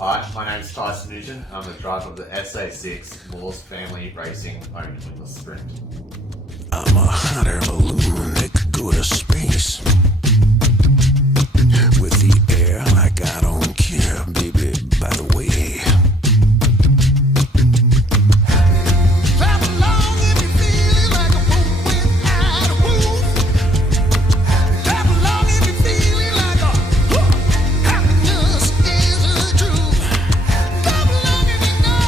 Hi, my name is Tyson and I'm the driver of the SA6 Moores Family Racing owned Wingless Sprint. I'm a hot air balloon that could go to space. With the air like I don't care, baby, by the way. Clap along if you feel like a boat without a roof. Clap along if you feel like happiness is the truth. Clap along if you know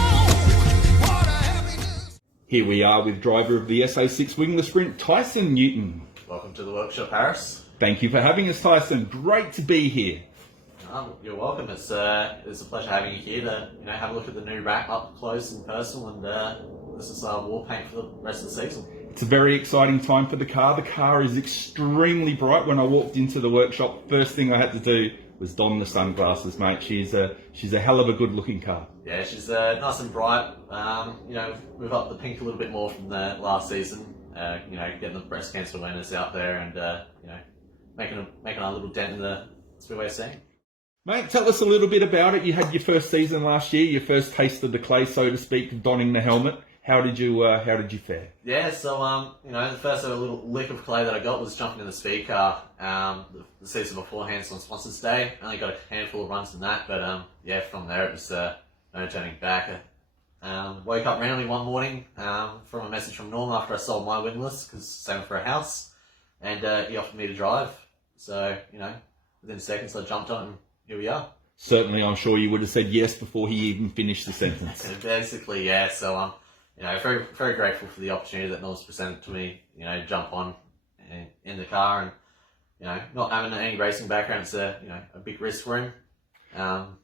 what a happiness. Here we are with driver of the SA6 Wingless Sprint, Tyson Newton. Welcome to the workshop, Paris. Thank you for having us, Tyson. Great to be here. You're welcome. It's a pleasure having you here to have a look at the new wrap up close and personal, and this is our war paint for the rest of the season. It's a very exciting time for the car. The car is extremely bright. When I walked into the workshop, first thing I had to do was don the sunglasses, mate. She's a hell of a good looking car. Yeah, she's nice and bright. Move up the pink a little bit more from the last season. Getting the breast cancer awareness out there, and making a little dent in the Speedway scene. Mate, tell us a little bit about it. You had your first season last year, your first taste of the clay, so to speak, of donning the helmet. How did you fare? Yeah, so the first ever little lick of clay that I got was jumping in the speed car the season beforehand, so on Sponsors Day. I only got a handful of runs in that, but from there it was no turning back. Woke up randomly one morning from a message from Norm after I sold my Wingless, because saving for a house, and he offered me to drive. So within seconds I jumped on it, and here we are. Certainly, I'm sure you would have said yes before he even finished the sentence. Basically, yeah. So very, very grateful for the opportunity that Norm's presented to me. Jump on in the car, and not having any racing background, it's a big risk for him.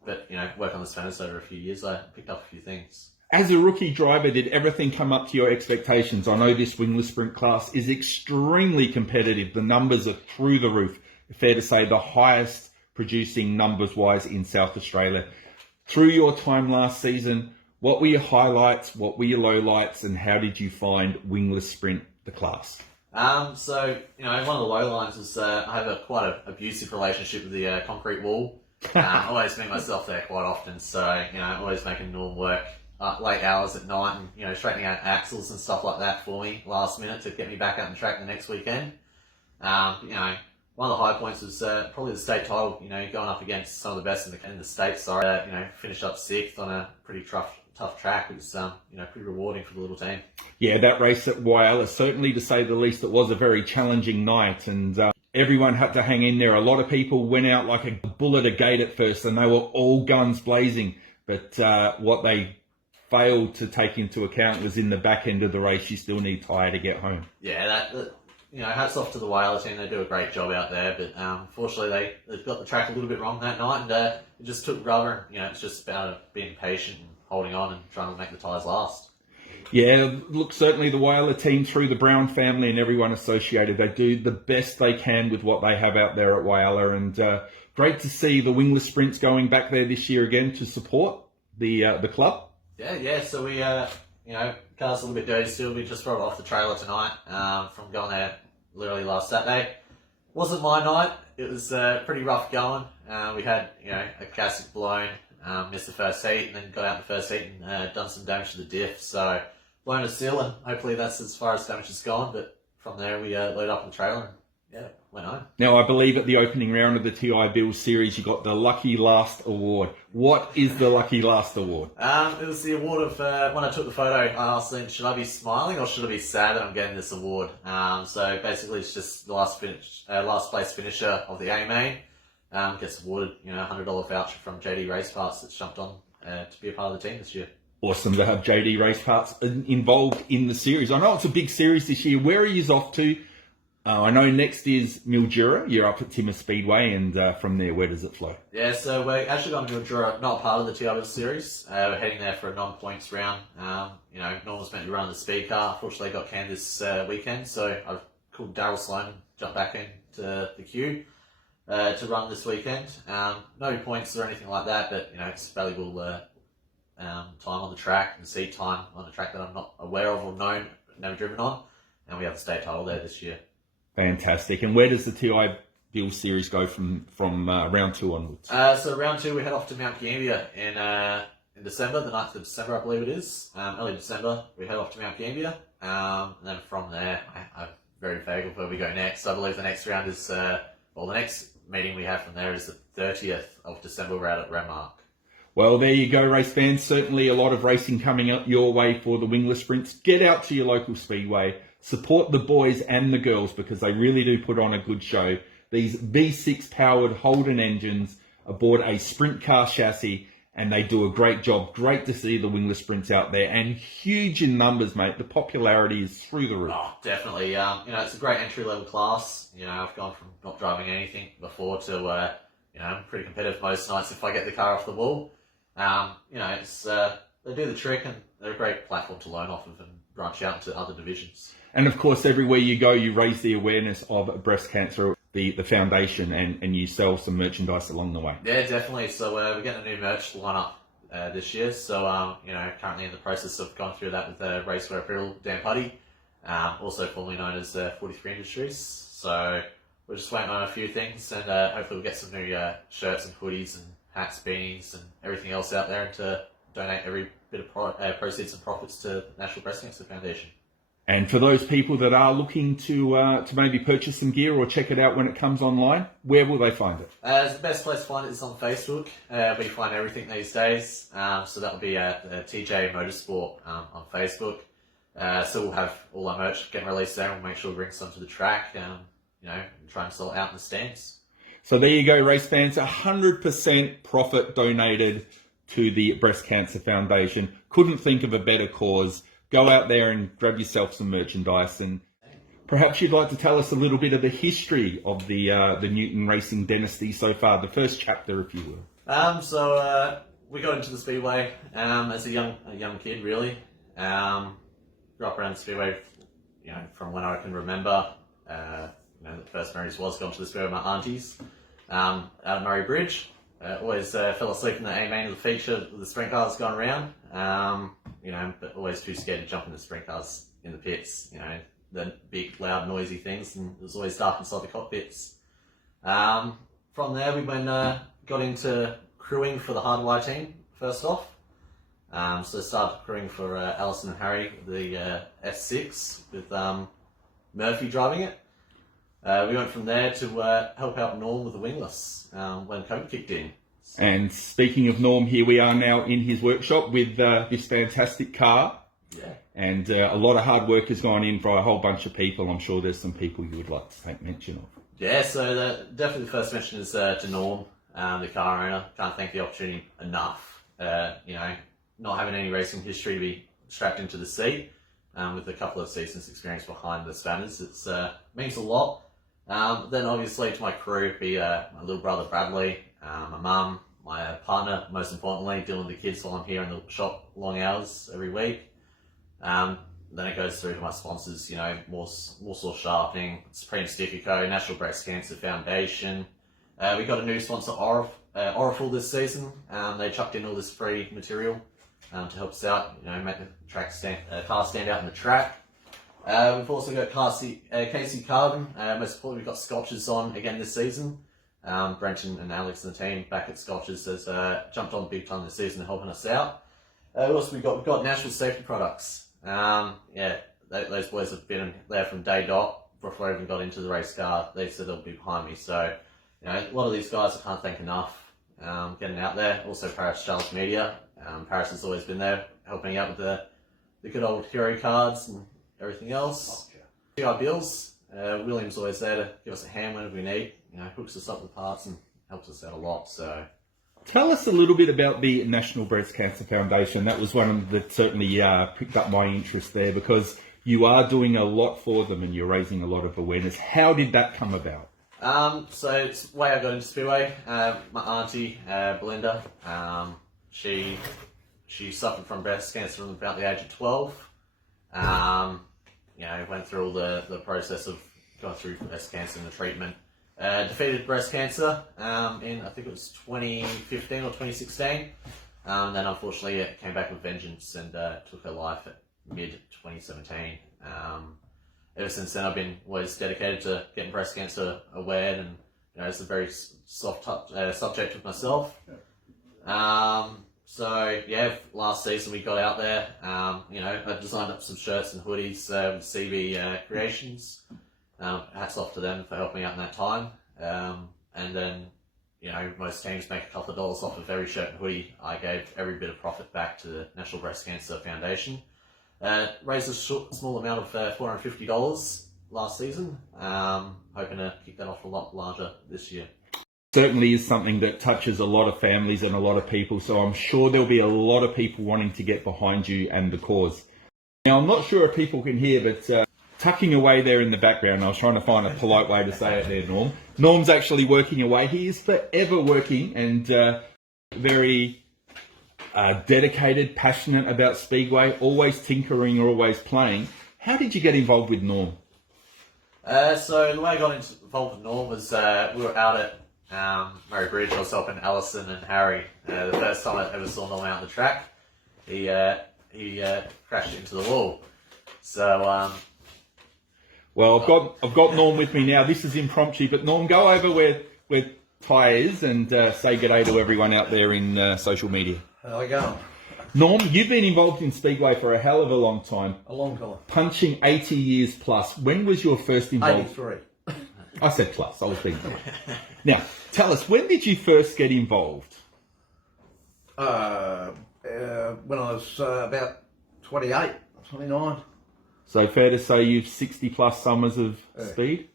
But work on this furnace over a few years, I picked up a few things. As a rookie driver, did everything come up to your expectations? I know this Wingless Sprint class is extremely competitive. The numbers are through the roof. Fair to say the highest producing numbers-wise in South Australia. Through your time last season, what were your highlights, what were your lowlights, and how did you find Wingless Sprint, the class? One of the lowlines was I have a quite an abusive relationship with the concrete wall. I always meet myself there quite often, so always making Norm work late hours at night and straightening out axles and stuff like that for me last minute to get me back out on track the next weekend. One of the high points was probably the state title. Going up against some of the best in the state. Finished up 6th on a pretty tough track. It was pretty rewarding for the little team. Yeah, that race at Whyalla, certainly to say the least, it was a very challenging night, and everyone had to hang in there. A lot of people went out like a bull at a gate at first, and they were all guns blazing. But what they failed to take into account was in the back end of the race, you still need tyre to get home. Yeah, hats off to the Whyalla team. They do a great job out there, but unfortunately they've got the track a little bit wrong that night, and it just took rubber. It's just about being patient and holding on and trying to make the tyres last. Yeah, look, certainly the Whyalla team, through the Brown family and everyone associated, they do the best they can with what they have out there at Whyalla, and great to see the Wingless Sprints going back there this year again to support the club. Yeah. So we, car's a little bit dirty still. We just rolled off the trailer tonight from going there literally last Saturday. Wasn't my night. It was pretty rough going. We had, a gasket blown, missed the first heat, and then got out in the first heat and done some damage to the diff. So blown a seal, and hopefully that's as far as damage has gone. But from there, we loaded up on the trailer and went home. Now, I believe at the opening round of the TI Bills series, you got the Lucky Last Award. What is the Lucky Last Award? It was the award of, when I took the photo, I asked them, should I be smiling or should I be sad that I'm getting this award? So basically it's just the last place finisher of the A-Main gets awarded, $100 voucher from JD Race Parts that's jumped on to be a part of the team this year. Awesome to have JD Race Parts involved in the series. I know it's a big series this year. Where are you off to? I know next is Mildura. You're up at Timor Speedway, and from there, where does it flow? Yeah, so we're actually going to Mildura, not part of the TI series. We're heading there for a non-points round. Norm was meant to run the speed car. Unfortunately, got canned this weekend, so I've called Daryl Sloan, jumped back into the queue to run this weekend. No points or anything like that, but it's valuable time on the track and seat time on a track that I'm not aware of or known, never driven on, and we have the state title there this year. Fantastic. And where does the TI Bill series go from round 2 onwards? So round 2, we head off to Mount Gambier in December, the 9th of December, I believe it is. Early December, we head off to Mount Gambier. And then from there, I'm very vague of where we go next. I believe the next round is, the next meeting we have from there is the 30th of December. We're out at Renmark. Well, there you go, race fans. Certainly a lot of racing coming up your way for the Wingless Sprints. Get out to your local Speedway. Support the boys and the girls because they really do put on a good show. These V6 powered Holden engines aboard a sprint car chassis, and they do a great job. Great to see the Wingless Sprints out there, and huge in numbers, mate. The popularity is through the roof. Oh, definitely. It's a great entry-level class. I've gone from not driving anything before to, pretty competitive most nights if I get the car off the wall. They do the trick, and they're a great platform to learn off of and branch out into other divisions. And of course, everywhere you go, you raise the awareness of breast cancer, the foundation, and you sell some merchandise along the way. Yeah, definitely. So we're getting a new merch lineup this year. So, currently in the process of going through that with Racewear Apparel, Dan Putty, also formerly known as 43 Industries. So we're just waiting on a few things, and hopefully we'll get some new shirts and hoodies and hats, beanies, and everything else out there, and to donate every bit of proceeds and profits to the National Breast Cancer Foundation. And for those people that are looking to maybe purchase some gear or check it out when it comes online, where will they find it? The best place to find it is on Facebook. We find everything these days. So that will be TJ Motorsport on Facebook. So we'll have all our merch getting released there, and we'll make sure we bring some to the track, and try and sell it out in the stands. So there you go, race fans. 100% profit donated to the Breast Cancer Foundation. Couldn't think of a better cause. Go out there and grab yourself some merchandise, and perhaps you'd like to tell us a little bit of the history of the Newton Racing dynasty so far, the first chapter, if you will. So we got into the Speedway as a young kid, really. Grew up around the Speedway, from when I can remember. The first memories was going to the Speedway with my aunties out at Murray Bridge. Always fell asleep in the A main of the feature with the sprint cars going around. But always too scared to jump in the sprint cars in the pits. The big, loud, noisy things, and it was always dark inside the cockpits. From there, we got into crewing for the hardwire team first off. So started crewing for Alison and Harry, the S6 with Murphy driving it. We went from there to help out Norm with the Wingless when COVID kicked in. And speaking of Norm, here we are now in his workshop with this fantastic car. Yeah. And a lot of hard work has gone in for a whole bunch of people. I'm sure there's some people you would like to take mention of. Yeah, so definitely the first mention is to Norm, the car owner. Can't thank the opportunity enough. Not having any racing history to be strapped into the seat, with a couple of seasons experience behind the spanners, it means a lot. Then obviously to my crew, be my little brother Bradley, my mum, my partner, most importantly, dealing with the kids while I'm here in the shop long hours every week. Then it goes through to my sponsors, Warsaw Sharpening, Supreme Stiffico, National Breast Cancer Foundation. We got a new sponsor, Oriful, this season. They chucked in all this free material to help us out, make the car stand out in the track. We've also got Casey Carbon. Most importantly, we've got Scotches on again this season. Brenton and Alex and the team back at Scotches has jumped on big time this season, helping us out. We've got National Safety Products. Those boys have been there from day dot before I even got into the race car. They said they'll be behind me. So, a lot of these guys I can't thank enough getting out there. Also, Paris Charles Media. Paris has always been there helping out with the good old hero cards and everything else. GI Bills. William's always there to give us a hand whenever we need. Hooks us up with parts and helps us out a lot. So. Tell us a little bit about the National Breast Cancer Foundation. That was one that certainly picked up my interest there, because you are doing a lot for them and you're raising a lot of awareness. How did that come about? So it's the way I got into Speedway. My auntie, Belinda, she suffered from breast cancer from about the age of 12. Went through all the process of going through breast cancer and the treatment. Defeated breast cancer in, I think it was 2015 or 2016. Then unfortunately it came back with vengeance and took her life at mid-2017. Ever since then I've been always dedicated to getting breast cancer aware and it's a very soft subject with myself. So yeah, last season we got out there. I designed up some shirts and hoodies with CB Creations. Hats off to them for helping out in that time. And then, most teams make a couple of dollars off of every shirt and hoodie. I gave every bit of profit back to the National Breast Cancer Foundation. Raised a small amount of $450 last season. Hoping to kick that off a lot larger this year. Certainly is something that touches a lot of families and a lot of people, so I'm sure there'll be a lot of people wanting to get behind you and the cause. Now, I'm not sure if people can hear, but tucking away there in the background, I was trying to find a polite way to say it there, Norm. Norm's actually working away. He is forever working and very dedicated, passionate about Speedway, always tinkering or always playing. How did you get involved with Norm? So the way I got involved with Norm was we were out at Murray Bridge. I was helping Alison and Harry. The first time I ever saw Norm out on the track, he crashed into the wall. So well, I've got Norm with me now. This is impromptu, but Norm, go over where Ty is and say g'day to everyone out there in social media. How you going? Norm, you've been involved in Speedway for a hell of a long time. A long time. Punching 80 years plus. When was your first involvement? 83. I said plus. I was being clear. Now, tell us, when did you first get involved? When I was about 28, 29. So fair to say you've 60 plus summers of speed?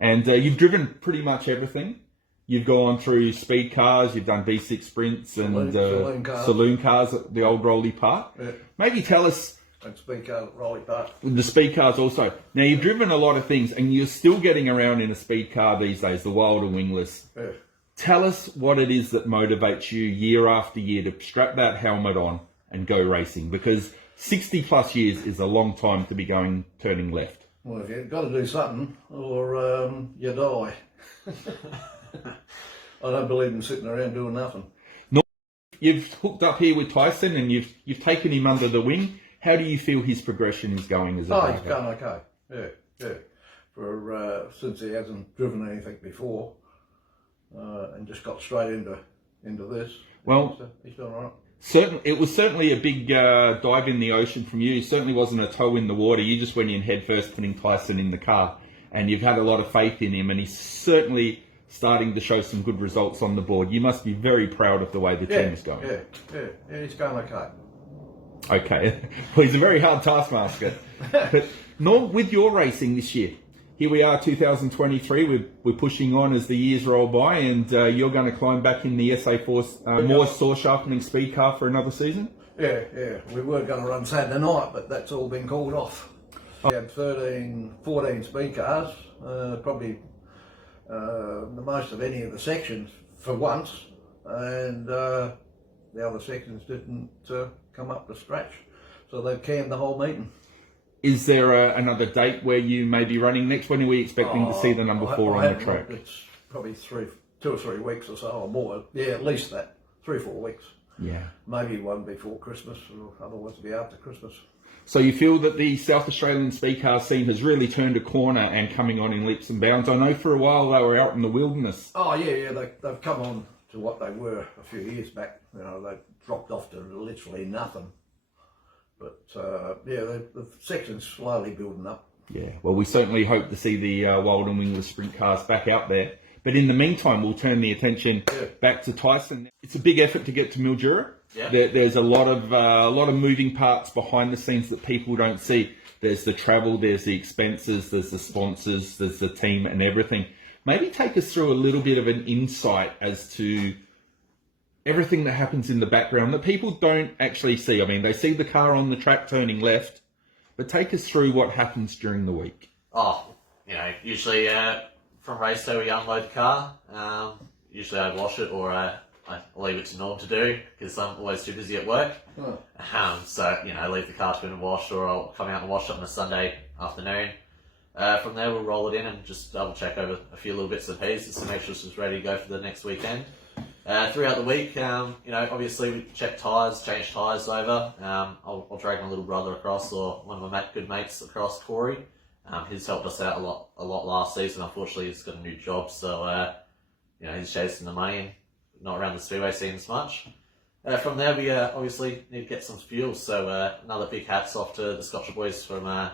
And you've driven pretty much everything. You've gone through speed cars, you've done V6 sprints and saloon cars at the old Rolly Park. Yeah. Maybe tell us... And speed car at Rolly Park. The speed cars also. Now, you've driven a lot of things and you're still getting around in a speed car these days, the Wild and Wingless. Yeah. Tell us what it is that motivates you year after year to strap that helmet on and go racing, because 60 plus years is a long time to be turning left. Well, you've got to do something or you die. I don't believe in sitting around doing nothing. You've hooked up here with Tyson and you've taken him under the wing. How do you feel his progression is going as a driver? He's going okay. Yeah. For since he hasn't driven anything before, and just got straight into this. Well, he's doing all right. It was certainly a big dive in the ocean from you. It certainly wasn't a toe in the water. You just went in head first, putting Tyson in the car, and you've had a lot of faith in him, and he's certainly starting to show some good results on the board. You must be very proud of the way the team is going. Yeah, he's going okay. Okay. Well, he's a very hard taskmaster. But Norm, with your racing this year, here we are, 2023. We're pushing on as the years roll by, and you're going to climb back in the SA4 more saw sharpening speed car for another season? Yeah. We were going to run Saturday night, but that's all been called off. We had 14 speed cars, probably the most of any of the sections for once, and the other sections didn't come up to scratch, so they've canned the whole meeting. Is there another date where you may be running next? When are we expecting to see the number 4 on the track? It's probably 2 or 3 weeks or so, or more. Yeah, at least that. 3 or 4 weeks. Yeah. Maybe one before Christmas, or otherwise it'll be after Christmas. So you feel that the South Australian speed car scene has really turned a corner and coming on in leaps and bounds? I know for a while they were out in the wilderness. Oh yeah, they've come on to what they were a few years back. They dropped off to literally nothing. But the section's slowly building up. Yeah, well, we certainly hope to see the Wild and Wingless sprint cars back out there. But in the meantime, we'll turn the attention back to Tyson. It's a big effort to get to Mildura. Yeah. There's a lot of moving parts behind the scenes that people don't see. There's the travel, there's the expenses, there's the sponsors, there's the team and everything. Maybe take us through a little bit of an insight as to everything that happens in the background that people don't actually see. I mean, they see the car on the track turning left, but take us through what happens during the week. Usually from race day we unload the car. Usually I wash it or I leave it to Norm to do because I'm always too busy at work. So I leave the car to be washed, or I'll come out and wash it on a Sunday afternoon. From there we'll roll it in and just double check over a few little bits and pieces to make sure it's ready to go for the next weekend. Throughout the week, obviously we check tyres, change tyres over. I'll drag my little brother across, or one of my good mates across, Corey. He's helped us out a lot last season. Unfortunately, he's got a new job, so he's chasing the money and not around the Speedway scene as much. From there, we obviously need to get some fuel. So another big hats off to the Scotch boys from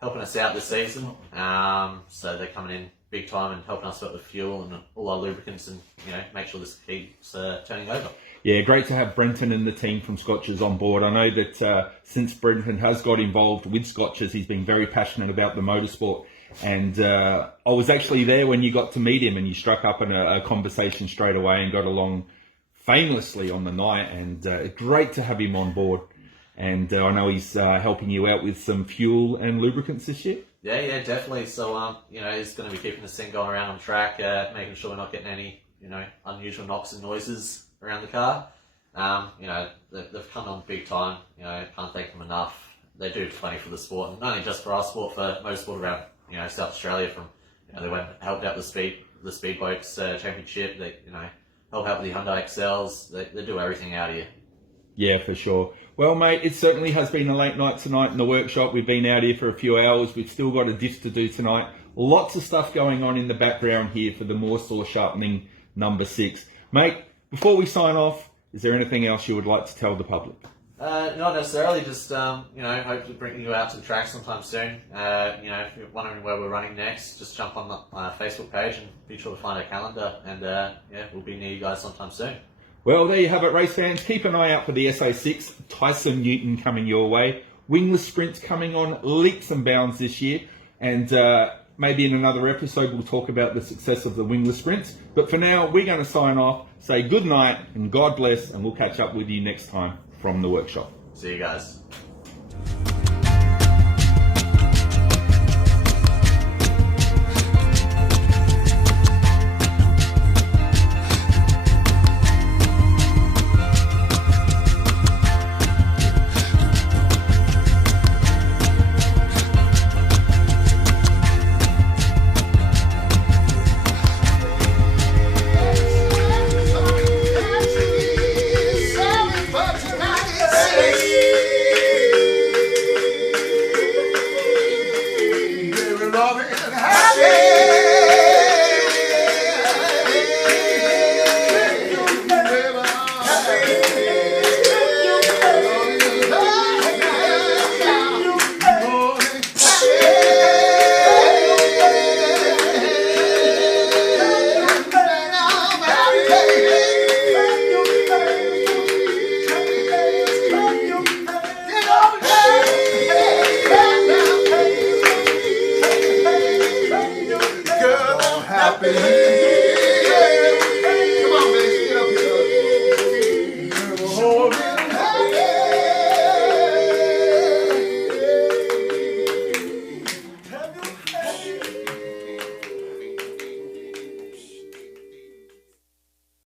helping us out this season. So they're coming in big time and helping us out with fuel and all our lubricants, and make sure this keeps turning over. Yeah, great to have Brenton and the team from Scotches on board. I know that since Brenton has got involved with Scotches, he's been very passionate about the motorsport. And I was actually there when you got to meet him, and you struck up in a conversation straight away and got along famously on the night. And great to have him on board. And I know he's helping you out with some fuel and lubricants this year. Yeah, definitely. So he's going to be keeping this thing going around on track, making sure we're not getting any unusual knocks and noises around the car. They've come on big time. Can't thank them enough. They do plenty for the sport, and not only just for our sport, for motorsport around South Australia. From they helped out with the Speedboats Championship. They help out with the Hyundai XLs. They do everything out here. Yeah, for sure. Well, mate, it certainly has been a late night tonight in the workshop. We've been out here for a few hours. We've still got a diff to do tonight. Lots of stuff going on in the background here for the Moore Sharpening number 6. Mate, before we sign off, is there anything else you would like to tell the public? Not necessarily. Just hopefully bringing you out to the track sometime soon. If you're wondering where we're running next, just jump on the Facebook page and be sure to find our calendar. And we'll be near you guys sometime soon. Well, there you have it, race fans. Keep an eye out for the SO6, Tyson Newton coming your way. Wingless sprints coming on leaps and bounds this year. And maybe in another episode, we'll talk about the success of the wingless sprints. But for now, we're going to sign off, say good night and God bless, and we'll catch up with you next time from the workshop. See you guys.